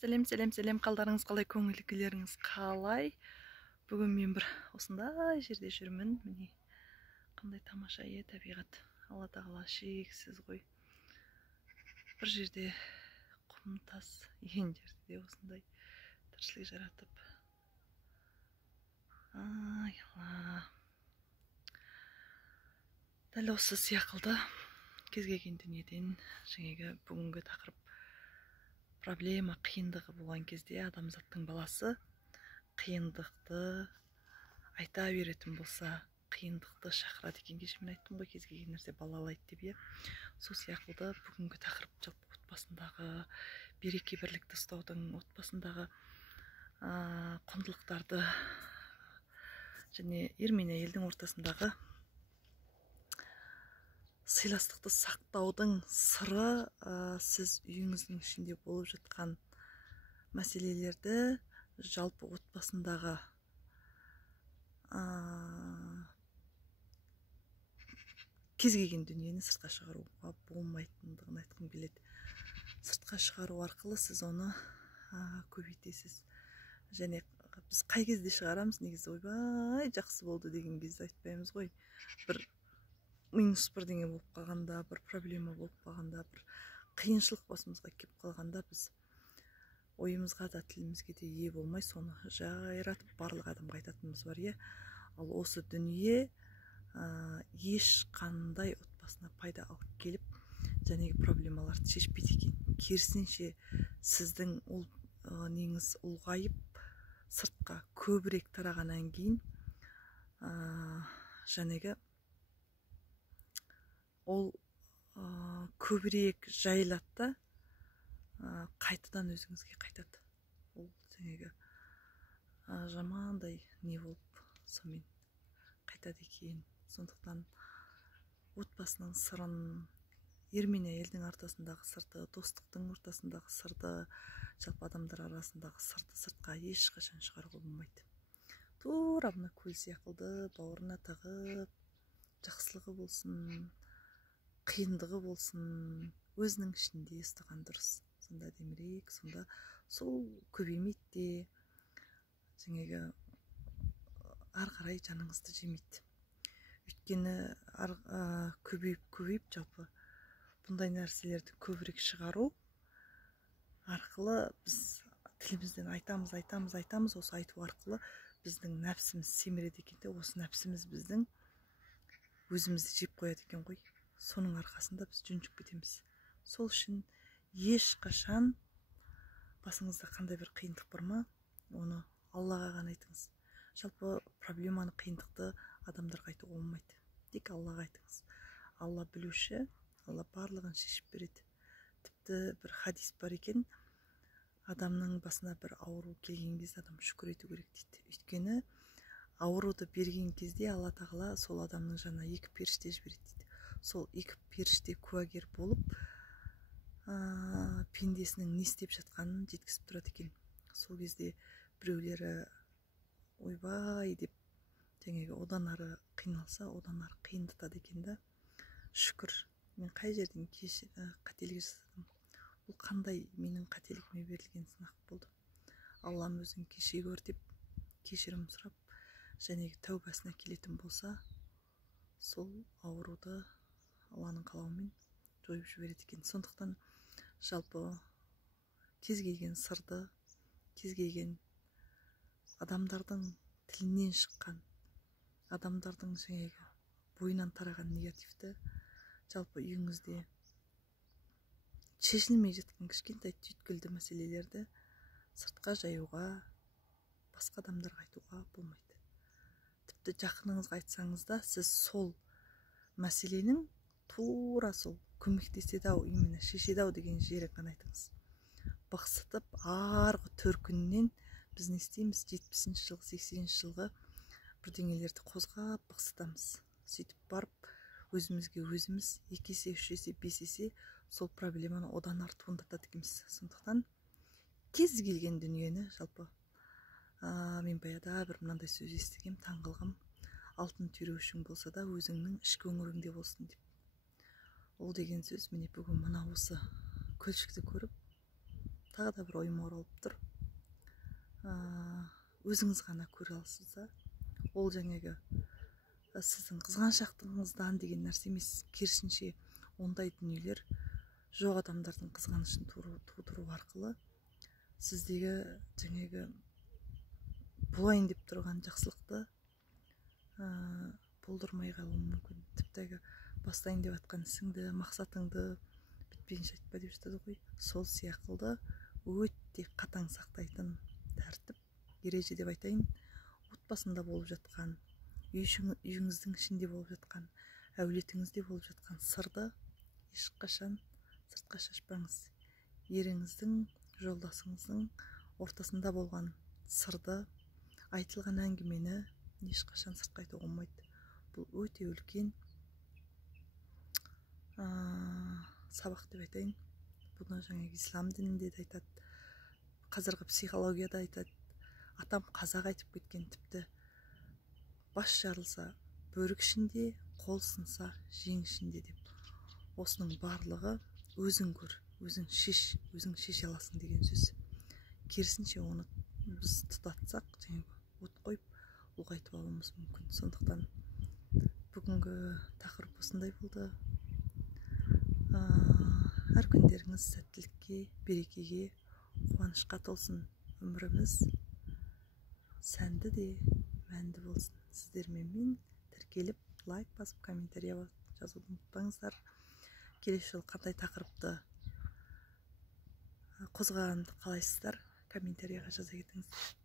Сәлем, қалдарыңыз қалай, көңіл-күйлеріңіз қалай? Бүгін мен бір осындай жерде жүрмін. Міне, қандай тамаша табиғат. Алла тағала шексіз ғой. Бір жерде құм тас ен жерде осындай тіршілік жаратып. Ай, Алла. Дәл осы сияқылды кез келген дүниеден жаңағы бүгінгі тақырып проблема, қиындығы болған кезде адамзаттың баласы қиындықты айта беретін болса, қиындықты шақырады екен. Кеше мен айттым ғой, кез келген нәрсе балалайды деп, иә. Сол сияқылды бүгінгі тақырып жалпы отбасындағы береке бірлікті ұстаудың, отбасындағы құндылықтарды және ер мен әйелдің ортасындағы сыйластықты сақтаудың сыры, сіз үйіңіздің ішінде болып жатқан мәселелерді жалпы отбасындағы кез келген дүниені сыртқа шығаруға болмайтындығын айтқым келеді. Сыртқа шығару арқылы сіз оны көбейтесіз. Және біз қай кезде шығарамыз, негізі ойбай жақсы болды деген кезде айтпаймыз ғой. Бір минус бірдеңе болып қалғанда, бір проблема болып қалғанда, бір қиыншылық басымызға келіп қалғанда, біз ойымызға да тілімізге де ие болмай соны жайратып барлық адамға айтатынымыз бар, иә. Ал осы дүние ешқандай отбасына пайда алып келіп, жәнегі проблемаларды шешпейді екен. Керісінше сіздің ол неңіз ұлғайып, сыртқа көбірек тарағаннан кейін жәнегі ол көбірек жайылады да қайтадан өзіңізге қайтады. Ол жәнегі жамандай не болып сонымен қайтады екен. Сондықтан отбасының сырын, ер мен әйелдің ортасындағы сырды, достықтың ортасындағы сырды, жалпы адамдар арасындағы сырды сыртқа ешқашан шығаруға болмайды. Тура мына көл сияқылды бауырына тағып, жақсылығы болсын, қиындығы болсын, өзінің ішінде ұстаған дұрыс. Сонда демірек, сонда сол көбеймейді де, жаңағы ары қарай жаныңызды жемейді. Өйткені көбейіп жалпы бұндай нәрселерді көбірек шығару арқылы біз тілімізден айтамыз, осы айту арқылы біздің нәпсіміз семіреді екен де, осы нәпсіміз біздің өзімізді жеп қояды екен ғой. Соның арқасында біз жүнжіп кетеміз. Сол үшін ешқашан басыңызда қандай бір қиындық бар ма, оны Аллаға ғана айтыңыз. Жалпы проблеманы, қиындықты адамдарға айтуға болмайды. Тек Аллаға айтыңыз. Алла білуші, Алла барлығын шешіп береді. Тіпті бір хадис бар екен, адамның басына бір ауру келген кезде адам шүкір ету керек дейді. Өйткені ауруды берген кезде Алла тағала сол адамның жанына 2 періште жібереді дейді. Сол 2 періште куәгер болып, пендесінің не істеп жатқанын жеткізіп тұрады екен. Сол кезде біреулері ойбай деп, жаңағы одан ары қиналса, одан ары қиындатады екен да. Шүкір, мен қай жерден қателік жасадым, бұл қандай менің қателігіме берілген сынақ болды. Аллам өзің кеше көр деп кешірім сұрап, жәнегі тәубасына келетін болса, сол ауруды Алланың қалауымен жойып жібереді екен. Сондықтан жалпы кез келген сырды, кез келген адамдардың тілінен шыққан, адамдардың жаңағы бойынан тараған негативті жалпы үйіңізде шешілмей жатқан кішкентай түйткілді мәселелерді сыртқа жаюға, басқа адамдарға айтуға болмайды. Тіпті жақыныңызға айтсаңыз да, сіз сол мәселенің тура сол көмектеседі-ау, именно шешеді-ау деген жерін ғана айтыңыз. Бықсытып, арғы төркінінен біз не істейміз? 70-ші жылғы, 80-ші жылғы бірдеңелерді қозғап бықсытамыз. Сөйтіп барып, өзімізге өзіміз 2 есе, 3 есе, 5 есе сол проблеманы одан ары туындатады екенбіз. Сондықтан кез келген дүниені жалпы мен баяғыда бір мынандай сөз естігем, таң қалғам. Алтын түйреуішің болса да өзіңнің ішкі өңіріңде болсын деп. Ол деген сөз міне бүгін мына осы көлшікті көріп тағы да бір ойыма оралып тұр. Өзіңіз ғана көре аласыз да. Ол жаңағы сіздің қызғаншақтығыңыздан деген нәрсе емес, керісінше ондай дүниелер жоқ адамдардың қызғанышын тудыру арқылы сіздегі жаңағы болайын деп тұрған жақсылықты болдырмай қалуы мүмкін. Тіпті бастайын деп жатқан ісіңді, мақсатыңды бітпейінше айтпа деп жатады ғой. Сол сияқылды өте қатаң сақтайтын тәртіп, ереже деп айтайын, отбасында болып жатқан, үйіңіздің ішінде болып жатқан, әулетіңізде болып жатқан сырды ешқашан сыртқа шашпаңыз. Еріңіздің, жолдасыңыздың ортасында болған сырды, айтылған әңгімені ешқашан сыртқа айтуға болмайды. Бұл өте үлкен сабақ деп айтайын. Бұны жаңағы ислам дінінде де айтады, қазіргі психологияда айтады. Атам қазақ айтып кеткен, тіпті бас жарылса бөрік ішінде, қол сынса жең ішінде деп. Осының барлығы өзің көр, өзің шеш, өзің шеше аласың деген сөз. Керісінше оны біз тұтатсақ, от қойып ұлғайтып алуымыз мүмкін. Сондықтан бүгінгі тақырып осындай болды. Әр күндеріңіз сәттілікке, берекеге, қуанышқа толсын. Өміріміз сәнді де мәнді болсын. Сіздермен мен тіркеліп, лайк басып, комментария жазуды ұмытпаңыздар. Келесі жолы қандай тақырыпты қозғағанды қалайсыздар, комментарияға жаза кетіңіздер.